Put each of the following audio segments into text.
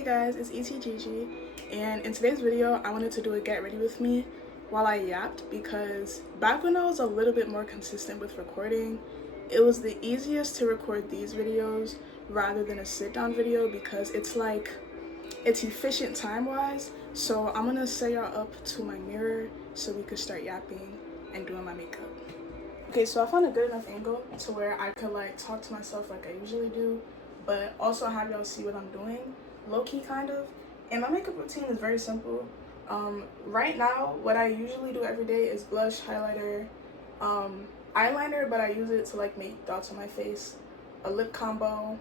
Hey guys, it's ETGG, and in today's video I wanted to do a get ready with me while I yapped, because back when I was a little bit more consistent with recording, it was the easiest to record these videos rather than a sit down video, because it's efficient time wise. So I'm gonna set y'all up to my mirror so we could start yapping and doing my makeup. Okay, so I found a good enough angle to where I could talk to myself like I usually do, but also have y'all see what I'm doing, low-key kind of. And my makeup routine is very simple. Right now, what I usually do every day is blush, highlighter, eyeliner, but I use it to make dots on my face, a lip combo,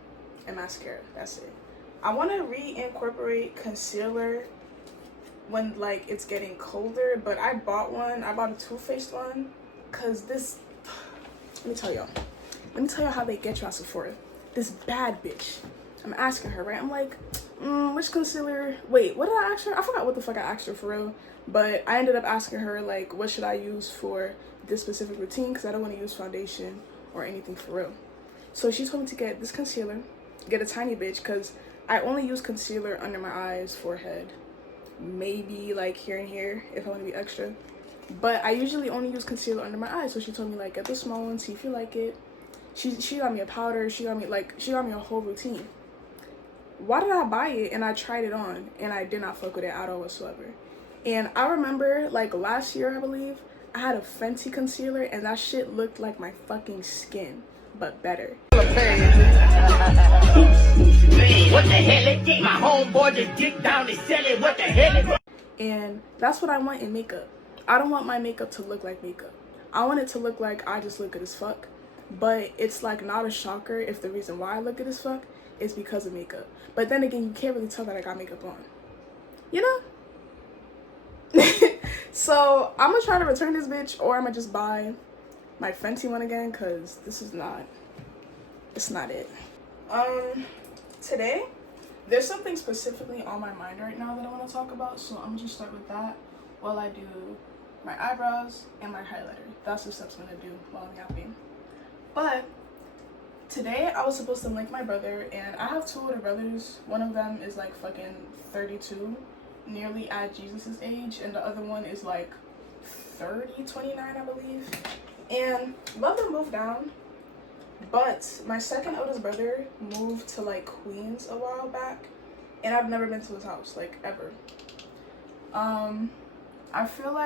and mascara. That's it. I want to reincorporate concealer when it's getting colder, but I bought a Too Faced one, because let me tell y'all how they get you at Sephora. This bad bitch, I'm asking her, right? I'm like, which concealer? Wait, what did I ask her? I forgot what the fuck I asked her for real. But I ended up asking her, what should I use for this specific routine? Because I don't want to use foundation or anything for real. So she told me to get this concealer, get a tiny bitch, because I only use concealer under my eyes, forehead, maybe here and here if I want to be extra. But I usually only use concealer under my eyes. So she told me, get the small one, see if you like it. She got me a powder, she got me a whole routine. Why did I buy it? And I tried it on and I did not fuck with it at all whatsoever. And I remember last year, I believe, I had a Fenty concealer and that shit looked like my fucking skin, but better. What the hell is it? My homeboy just dipped down and said it. What the hell is it? And that's what I want in makeup. I don't want my makeup to look like makeup. I want it to look like I just look good as fuck. But it's not a shocker if the reason why I look good as fuck is because of makeup. But then again, you can't really tell that I got makeup on, you know? So I'm gonna try to return this bitch, or I'm gonna just buy my Fenty one again, because it's not it. Today there's something specifically on my mind right now that I want to talk about, so I'm gonna just start with that while I do my eyebrows and my highlighter. That's the steps I'm gonna do while I'm yapping. But today I was supposed to link my brother, and I have two older brothers. One of them is fucking 32, nearly at Jesus's age, and the other one is 29, I believe. And love them both down. But my second oldest brother moved to Queens a while back, and I've never been to his house ever. I feel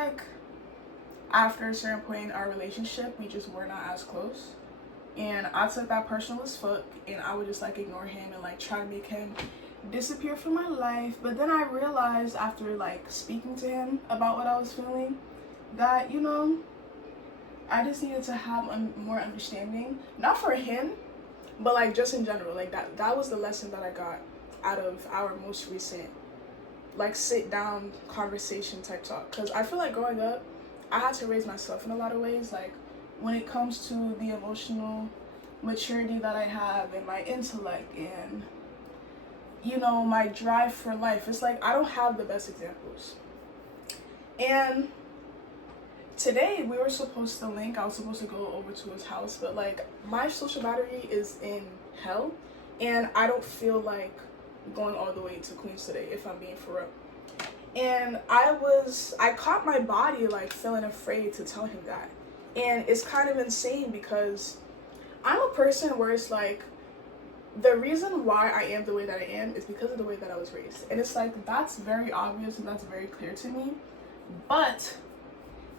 after a certain point in our relationship, we just were not as close. And I took that personal as fuck, and I would just ignore him and try to make him disappear from my life. But then I realized after speaking to him about what I was feeling, that I just needed to have more understanding, not for him, but just in general. That was the lesson that I got out of our most recent sit down conversation type talk. Because I feel growing up, I had to raise myself in a lot of ways, when it comes to the emotional maturity that I have, and my intellect, and my drive for life. It's I don't have the best examples. And today we were supposed to link. I was supposed to go over to his house, but my social battery is in hell, and I don't feel going all the way to Queens today, if I'm being for real. And I caught my body feeling afraid to tell him that. And it's kind of insane, because I'm a person where it's the reason why I am the way that I am is because of the way that I was raised. And it's that's very obvious and that's very clear to me. But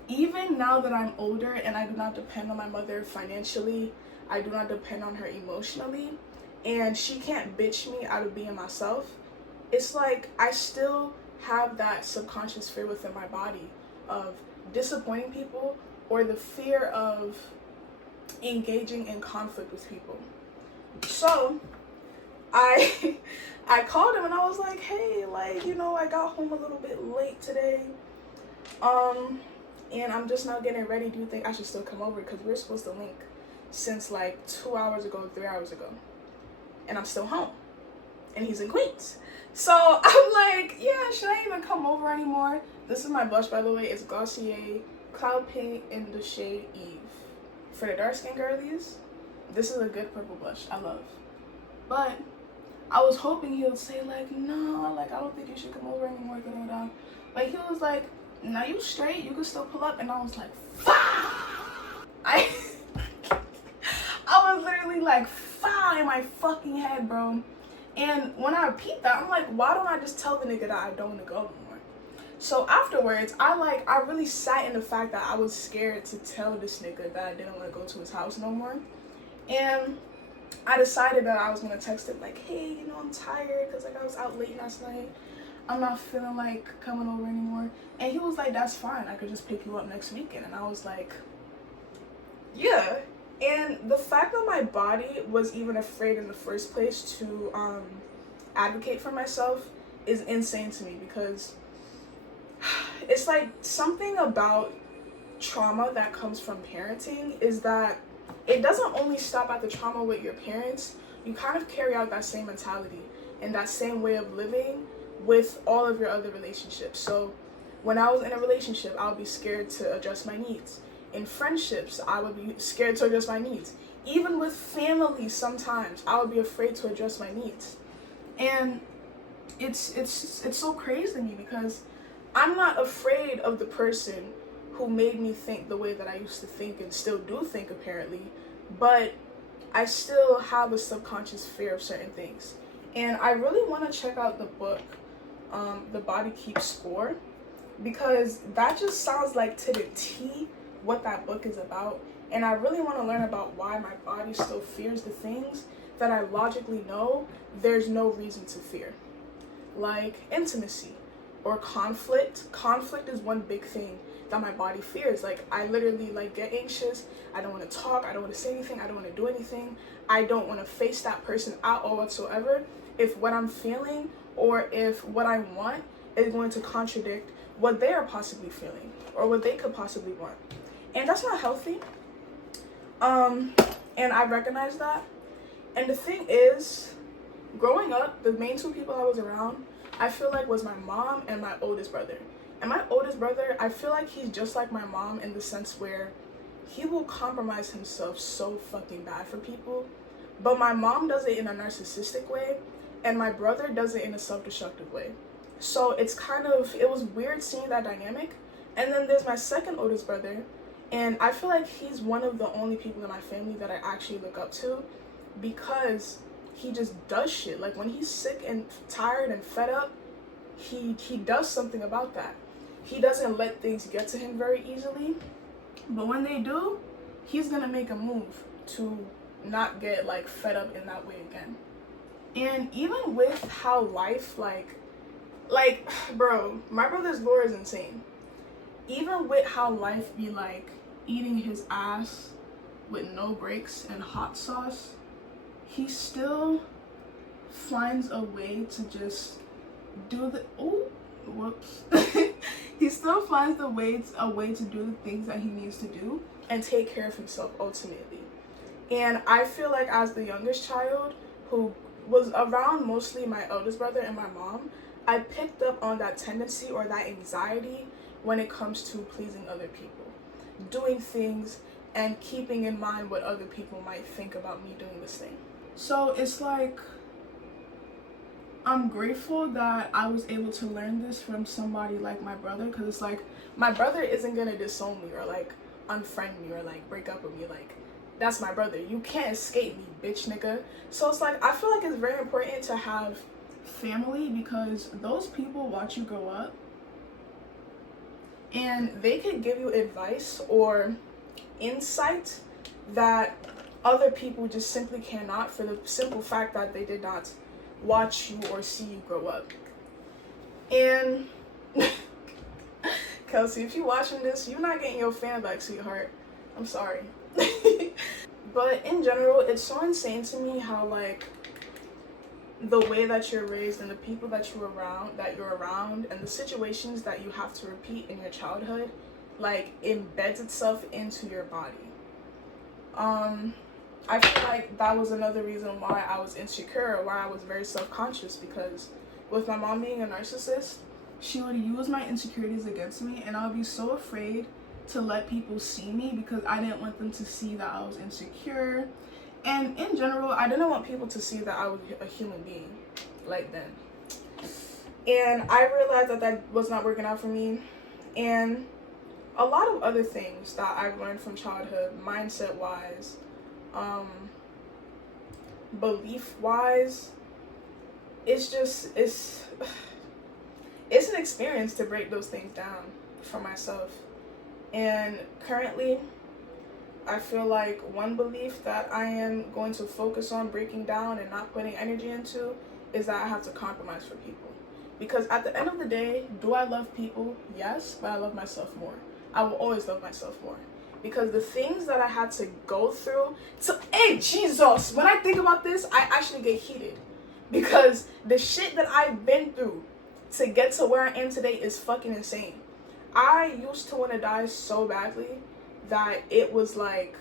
even now that I'm older and I do not depend on my mother financially, I do not depend on her emotionally, and she can't bitch me out of being myself, it's I still have that subconscious fear within my body of disappointing people, or the fear of engaging in conflict with people. So I called him and I was like, hey, I got home a little bit late today, and I'm just now getting ready. Do you think I should still come over? Because we're supposed to link since 2 hours ago, 3 hours ago, and I'm still home, and he's in Queens. So I'm yeah, should I even come over anymore? This is my blush, by the way. It's Glossier Cloud Paint in the shade Eve. For the dark skin girlies, this is a good purple blush. I love. But I was hoping he would say like, no, like I don't think you should come over anymore, da da da. Like he was like, nah, you straight, you can still pull up. And I was like, fuck. I was literally like, fuck, in my fucking head, bro. And when I peeped that, I'm like, why don't I just tell the nigga that I don't want to go no more? So afterwards, I really sat in the fact that I was scared to tell this nigga that I didn't want to go to his house no more. And I decided that I was going to text him like, hey, you know, I'm tired because like I was out late last night. I'm not feeling like coming over anymore. And he was like, that's fine. I could just pick you up next weekend. And I was like, yeah. And the fact that my body was even afraid in the first place to advocate for myself is insane to me, because it's like something about trauma that comes from parenting is that it doesn't only stop at the trauma with your parents. You kind of carry out that same mentality and that same way of living with all of your other relationships. So when I was in a relationship, I would be scared to adjust my needs. In friendships, I would be scared to adjust my needs. Even with family, sometimes I would be afraid to adjust my needs. And it's so crazy to me, because I'm not afraid of the person who made me think the way that I used to think and still do think apparently, but I still have a subconscious fear of certain things. And I really want to check out the book, The Body Keeps Score, because that just sounds like to the T what that book is about. And I really want to learn about why my body still fears the things that I logically know there's no reason to fear, like intimacy or conflict. Conflict is one big thing that my body fears. Like I literally like get anxious. I don't want to talk. I don't want to say anything. I don't want to do anything. I don't want to face that person at all whatsoever if what I'm feeling or if what I want is going to contradict what they are possibly feeling or what they could possibly want. And that's not healthy. And I recognize that. And the thing is, growing up, the main two people I was around, I feel like was my mom and my oldest brother. And my oldest brother, I feel like he's just like my mom in the sense where he will compromise himself so fucking bad for people. But my mom does it in a narcissistic way, and my brother does it in a self-destructive way. So it's it was weird seeing that dynamic. And then there's my second oldest brother, and I feel like he's one of the only people in my family that I actually look up to, because he just does shit. Like when he's sick and tired and fed up, he does something about that. He doesn't let things get to him very easily, but when they do, he's gonna make a move to not get like fed up in that way again. And even with how life like bro, my brother's lore is insane. Even with how life be like eating his ass with no breaks and hot sauce, he still finds a way to just do the he still finds a way to do the things that he needs to do and take care of himself ultimately. And I feel like as the youngest child who was around mostly my eldest brother and my mom, I picked up on that tendency or that anxiety when it comes to pleasing other people, doing things and keeping in mind what other people might think about me doing this thing. So it's like, I'm grateful that I was able to learn this from somebody like my brother, because it's like, my brother isn't gonna disown me or like unfriend me or like break up with me. Like, that's my brother. You can't escape me, bitch nigga. So it's like, I feel like it's very important to have family, because those people watch you grow up and they could give you advice or insight that other people just simply cannot, for the simple fact that they did not watch you or see you grow up. And Kelsey, if you're watching this, you're not getting your fan back, sweetheart. I'm sorry. But in general, it's so insane to me how like the way that you're raised and the people that you're around and the situations that you have to repeat in your childhood like embeds itself into your body. I feel like that was another reason why I was insecure, or why I was very self-conscious, because with my mom being a narcissist, she would use my insecurities against me, and I would be so afraid to let people see me because I didn't want them to see that I was insecure. And in general, I didn't want people to see that I was a human being. like then. And I realized that that was not working out for me. And a lot of other things that I've learned from childhood, mindset wise, belief wise, it's an experience to break those things down for myself. And currently, I feel like one belief that I am going to focus on breaking down and not putting energy into is that I have to compromise for people. Because at the end of the day, do I love people? Yes, but I love myself more. I will always love myself more. Because the things that I had to go through, hey, Jesus, when I think about this, I actually get heated. Because the shit that I've been through to get to where I am today is fucking insane. I used to want to die so badly that it was like,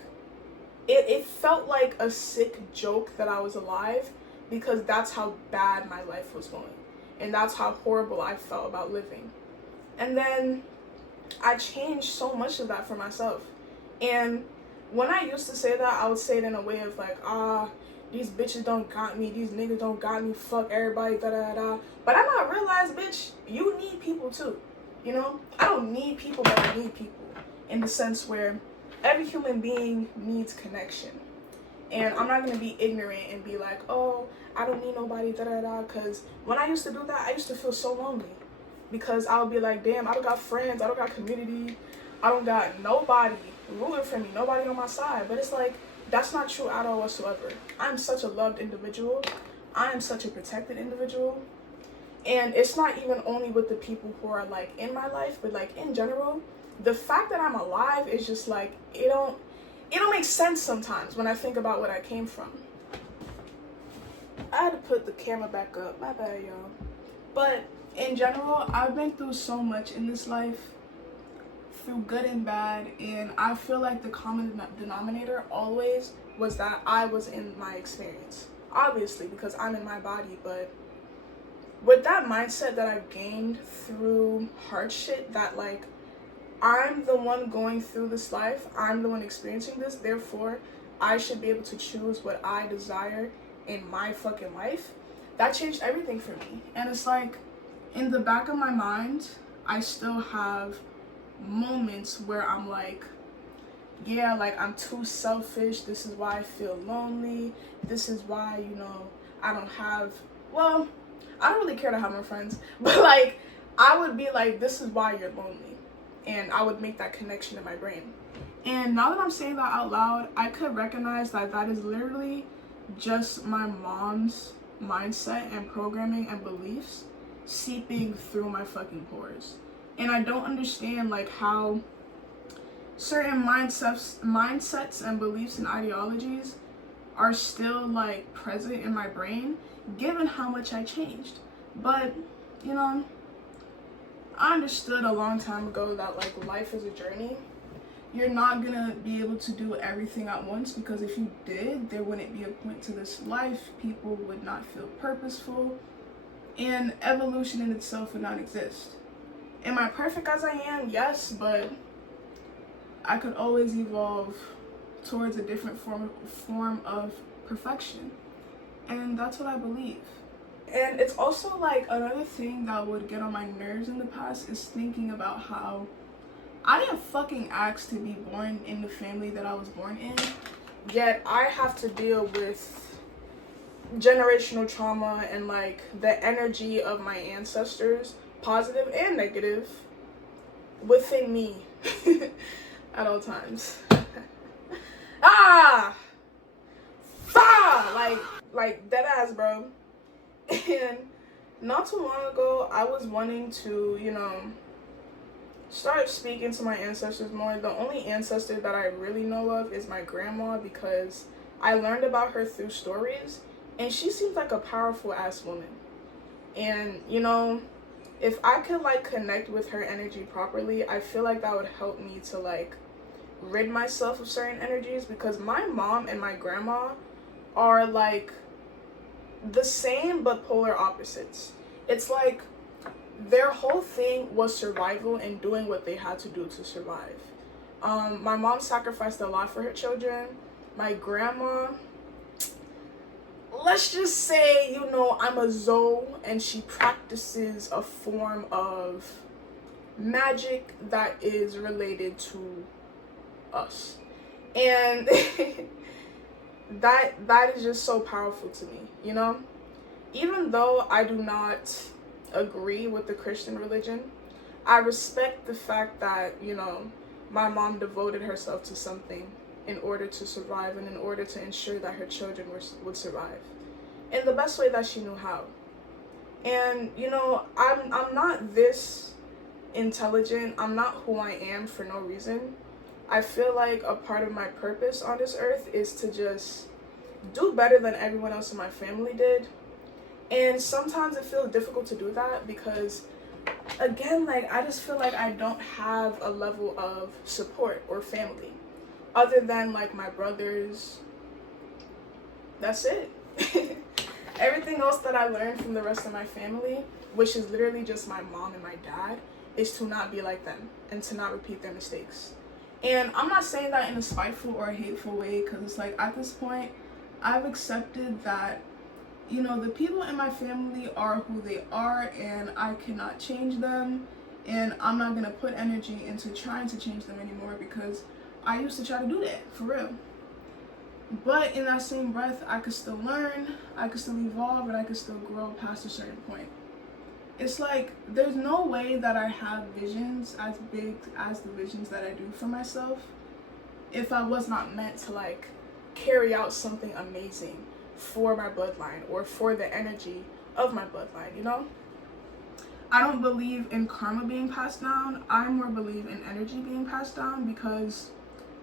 it felt like a sick joke that I was alive, because that's how bad my life was going. And that's how horrible I felt about living. And then I changed so much of that for myself. And when I used to say that, I would say it in a way of like, these bitches don't got me, these niggas don't got me, fuck everybody, da da da. But I now realize, bitch, you need people too. You know? I don't need people, but I need people. In the sense where every human being needs connection. And I'm not going to be ignorant and be like, oh, I don't need nobody, da da da. Because when I used to do that, I used to feel so lonely. Because I would be like, damn, I don't got friends, I don't got community, I don't got nobody rooting for me, nobody on my side. But it's like, that's not true at all whatsoever. I'm such a loved individual. I am such a protected individual. And it's not even only with the people who are like in my life, but like in general. The fact that I'm alive is just like, it don't make sense sometimes when I think about what I came from. I had to put the camera back up, my bad, y'all. But in general, I've been through so much in this life, through good and bad, and I feel like the common denominator always was that I was in my experience. Obviously, because I'm in my body, but with that mindset that I've gained through hard shit, that like, I'm the one going through this life, I'm the one experiencing this, therefore I should be able to choose what I desire in my fucking life. That changed everything for me. And it's like, in the back of my mind, I still have moments where I'm like, yeah, like I'm too selfish, this is why I feel lonely, this is why, you know, I don't really care to have more friends, but like, I would be like, this is why you're lonely. And I would make that connection in my brain. And now that I'm saying that out loud, I could recognize that that is literally just my mom's mindset and programming and beliefs seeping through my fucking pores. And I don't understand like how certain mindsets and beliefs and ideologies are still like present in my brain, given how much I changed. But, you know, I understood a long time ago that like life is a journey. You're not gonna be able to do everything at once, because if you did, there wouldn't be a point to this life. People would not feel purposeful, and evolution in itself would not exist. Am I perfect as I am? Yes, but I could always evolve towards a different form of perfection. And that's what I believe. And it's also like another thing that would get on my nerves in the past is thinking about how I didn't fucking ask to be born in the family that I was born in, yet I have to deal with generational trauma and like the energy of my ancestors, positive and negative, within me at all times. Like dead ass, bro. And not too long ago, I was wanting to, you know, start speaking to my ancestors more. The only ancestor that I really know of is my grandma, because I learned about her through stories, and she seems like a powerful ass woman. And, you know, if I could like connect with her energy properly, I feel like that would help me to like rid myself of certain energies, because my mom and my grandma are like the same but polar opposites. It's like their whole thing was survival and doing what they had to do to survive. My mom sacrificed a lot for her children. My grandma, let's just say, you know, I'm a Zoe and she practices a form of magic that is related to us. And that is just so powerful to me, you know? Even though I do not agree with the Christian religion, I respect the fact that, you know, my mom devoted herself to something in order to survive and in order to ensure that her children would survive in the best way that she knew how. And, you know, I'm not this intelligent. I'm not who I am for no reason. I feel like a part of my purpose on this earth is to just do better than everyone else in my family did. And sometimes it feels difficult to do that because, again, like, I just feel like I don't have a level of support or family other than, like, my brothers. That's it. Everything else that I learned from the rest of my family, which is literally just my mom and my dad, is to not be like them and to not repeat their mistakes. And I'm not saying that in a spiteful or a hateful way, because it's like, at this point, I've accepted that, you know, the people in my family are who they are and I cannot change them, and I'm not going to put energy into trying to change them anymore because I used to try to do that, for real. But in that same breath, I could still learn, I could still evolve, and I could still grow past a certain point. It's like, there's no way that I have visions as big as the visions that I do for myself if I was not meant to, like, carry out something amazing for my bloodline or for the energy of my bloodline, you know? I don't believe in karma being passed down. I more believe in energy being passed down, because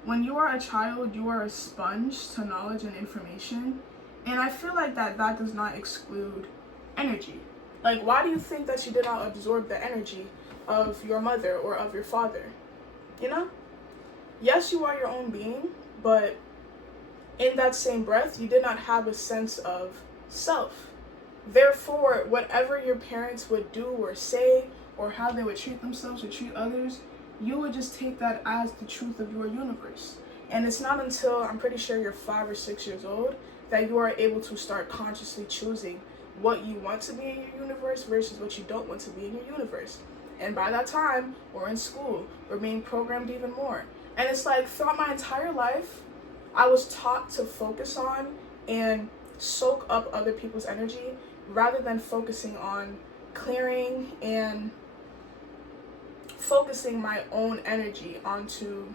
when you are a child, you are a sponge to knowledge and information. And I feel like that does not exclude energy. Like, why do you think that you did not absorb the energy of your mother or of your father? You know? Yes, you are your own being, but in that same breath, you did not have a sense of self. Therefore, whatever your parents would do or say, or how they would treat themselves or treat others, you would just take that as the truth of your universe. And it's not until, I'm pretty sure, you're 5 or 6 years old that you are able to start consciously choosing what you want to be in your universe versus what you don't want to be in your universe. And by that time, we're in school, we're being programmed even more. And it's like, throughout my entire life, I was taught to focus on and soak up other people's energy rather than focusing on clearing and focusing my own energy onto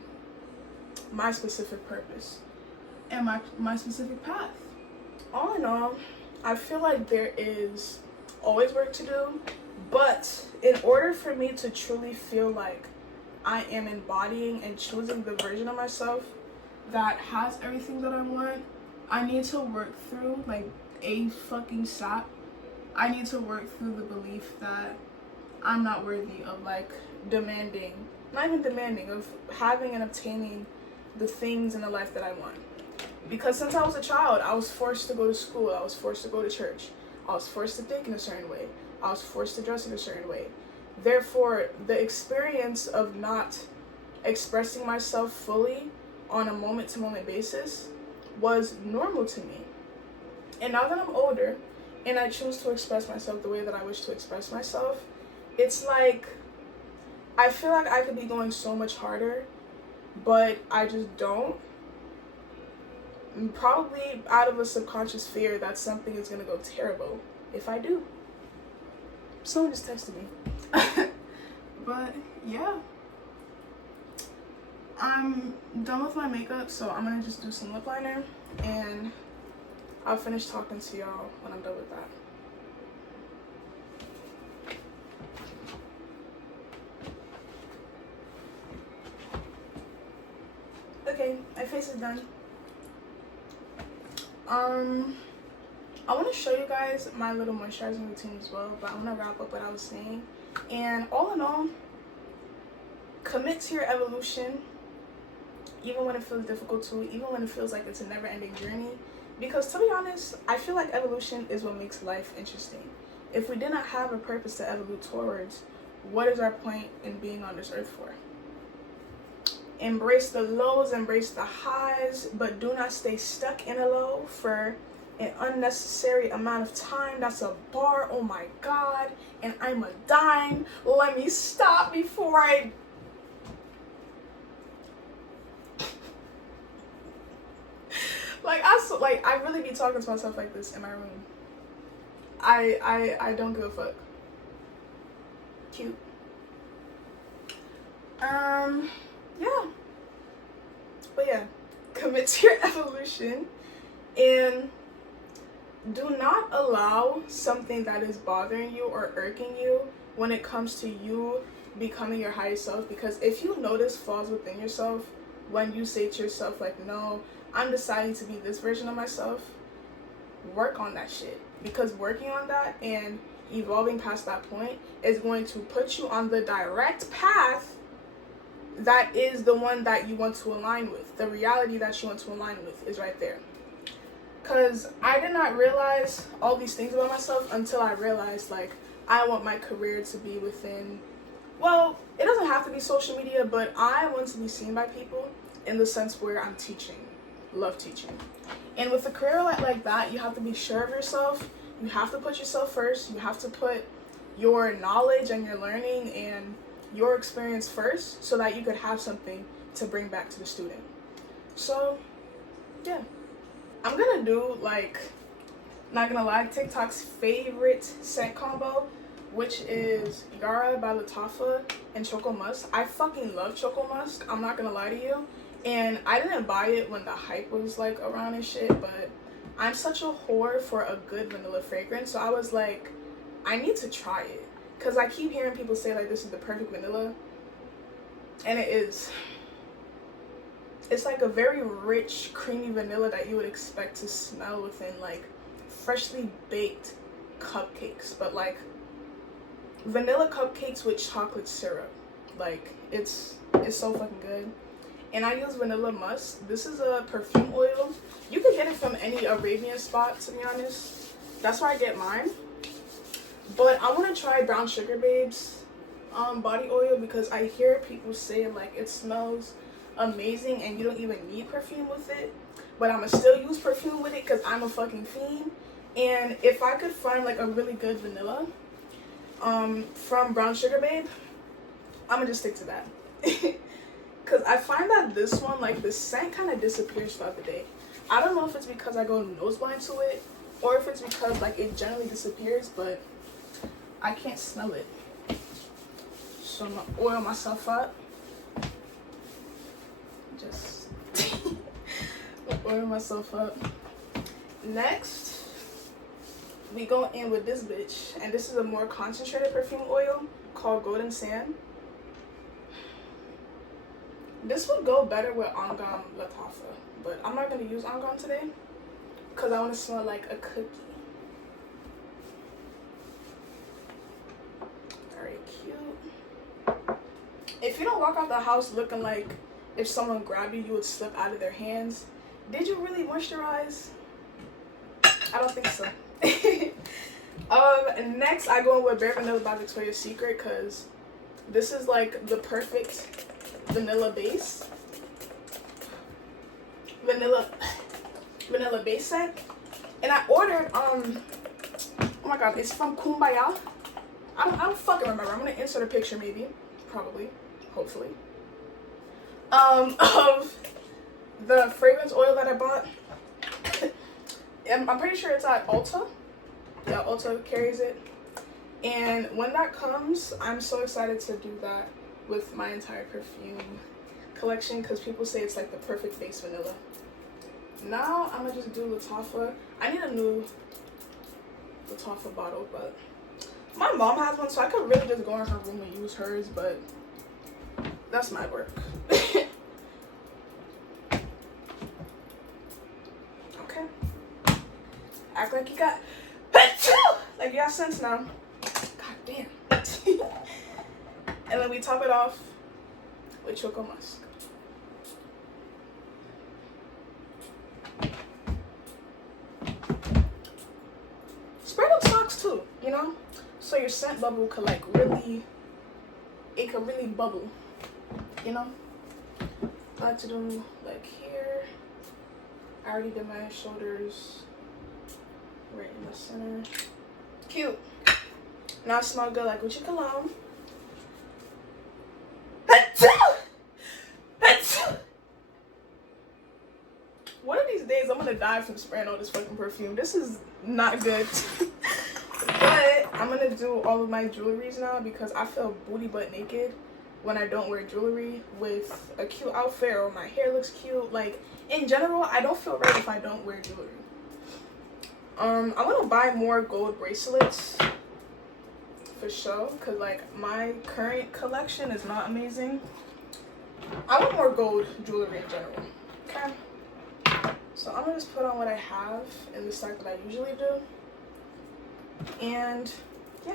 my specific purpose and my specific path. All in all, I feel like there is always work to do, but in order for me to truly feel like I am embodying and choosing the version of myself that has everything that I want, I need to work through, like, a fucking sap. I need to work through the belief that I'm not worthy of, like, demanding, not even demanding, of having and obtaining the things in the life that I want. Because since I was a child, I was forced to go to school, I was forced to go to church, I was forced to think in a certain way, I was forced to dress in a certain way. Therefore, the experience of not expressing myself fully on a moment-to-moment basis was normal to me. And now that I'm older and I choose to express myself the way that I wish to express myself, it's like, I feel like I could be going so much harder, but I just don't. Probably out of a subconscious fear that something is going to go terrible if I do. Someone just texted me. But yeah, I'm done with my makeup, so I'm going to just do some lip liner, and I'll finish talking to y'all when I'm done with that. Okay, my face is done. I want to show you guys my little moisturizing routine as well, but I'm going to wrap up what I was saying. And all in all, commit to your evolution, even when it feels difficult to, even when it feels like it's a never-ending journey. Because to be honest, I feel like evolution is what makes life interesting. If we did not have a purpose to evolve towards, what is our point in being on this earth for? Embrace the lows, embrace the highs, but do not stay stuck in a low for an unnecessary amount of time. That's a bar. Oh my god. And I'm a dime. Let me stop before I... I really be talking to myself like this in my room. I don't give a fuck. Cute. Yeah. But yeah, commit to your evolution and do not allow something that is bothering you or irking you when it comes to you becoming your highest self. Because if you notice flaws within yourself when you say to yourself like, no, I'm deciding to be this version of myself, work on that shit. Because working on that and evolving past that point is going to put you on the direct path that is the one that you want to align with. The reality that you want to align with is right there. Because I did not realize all these things about myself until I realized, like, I want my career to be within, well, it doesn't have to be social media, but I want to be seen by people in the sense where I'm teaching. Love teaching. And with a career like that, you have to be sure of yourself. You have to put yourself first. You have to put your knowledge and your learning and your experience first so that you could have something to bring back to the student. So, yeah. I'm gonna do, like, not gonna lie, TikTok's favorite scent combo, which is Yara by Lattafa and Choco Musk. I fucking love Choco Musk. I'm not gonna lie to you. And I didn't buy it when the hype was, like, around and shit, but I'm such a whore for a good vanilla fragrance. So I was like, I need to try it. Because I keep hearing people say, like, this is the perfect vanilla. And it is. It's like a very rich, creamy vanilla that you would expect to smell within, like, freshly baked cupcakes. But, like, vanilla cupcakes with chocolate syrup. Like, it's so fucking good. And I use Vanilla Musk. This is a perfume oil. You can get it from any Arabian spot, to be honest. That's where I get mine. But I want to try Brown Sugar Babe's body oil because I hear people say, like, it smells amazing and you don't even need perfume with it. But I'm going to still use perfume with it because I'm a fucking fiend. And if I could find, like, a really good vanilla from Brown Sugar Babe, I'm going to just stick to that. Because I find that this one, like, the scent kind of disappears throughout the day. I don't know if it's because I go nose blind to it or if it's because, like, it generally disappears, but I can't smell it. So I'm going to oil myself up. Just oil myself up. Next, we go in with this bitch. And this is a more concentrated perfume oil called Golden Sand. This would go better with Angam Lattafa, but I'm not going to use Angam today because I want to smell like a cookie. Very cute. If you don't walk out the house looking like if someone grabbed you, you would slip out of their hands, did you really moisturize? I don't think so. Next, I go in with Bare Vanilla by Victoria's Secret because this is like the perfect vanilla base. Vanilla base scent. And I ordered, oh my god, it's from Kumbaya. I don't fucking remember. I'm gonna insert a picture maybe. Probably. Hopefully. Of the fragrance oil that I bought. I'm pretty sure it's at Ulta. Yeah, Ulta carries it. And when that comes, I'm so excited to do that with my entire perfume collection because people say it's like the perfect base vanilla. Now I'm gonna just do Lattafa. I need a new Lattafa bottle, but my mom has one, so I could really just go in her room and use hers, but that's my work. Okay. Act like you got like you got sense now. God damn. And then we top it off with Choco Musk. Spray them socks too, you know? So your scent bubble could like really, it could really bubble, you know? I like to do like here. I already did my shoulders. right in the center. Cute. Now I smell good like Gucci cologne. One of these days I'm gonna die from spraying all this fucking perfume. This is not good. But I'm gonna do all of my jewelries now because I feel booty butt naked when I don't wear jewelry with a cute outfit or my hair looks cute. Like, in general, I don't feel right if I don't wear jewelry. I'm gonna buy more gold bracelets for sure, because like my current collection is not amazing. I want more gold jewelry in general. Okay, so I'm gonna just put on what I have in the stack that I usually do, and yeah.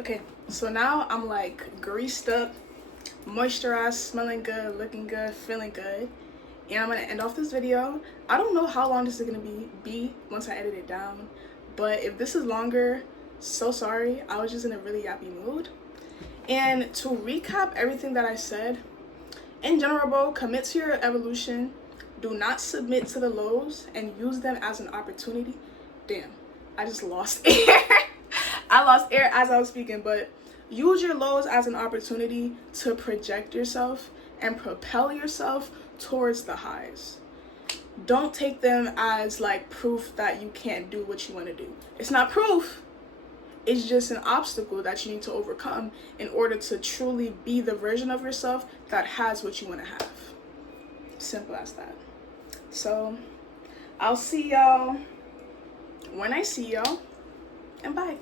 Okay, so now I'm like greased up, moisturized, smelling good, looking good, feeling good. And I'm gonna end off this video. I don't know how long this is gonna be once I edit it down, but if this is longer, so sorry. I was just in a really yappy mood. And to recap everything that I said, in general, bro, commit to your evolution. Do not submit to the lows and use them as an opportunity. Damn, I just lost air. I lost air as I was speaking, but use your lows as an opportunity to project yourself and propel yourself towards the highs. Don't take them as like proof that you can't do what you want to do. It's not proof. It's just an obstacle that you need to overcome in order to truly be the version of yourself that has what you want to have. Simple as that. So I'll see y'all when I see y'all, and bye.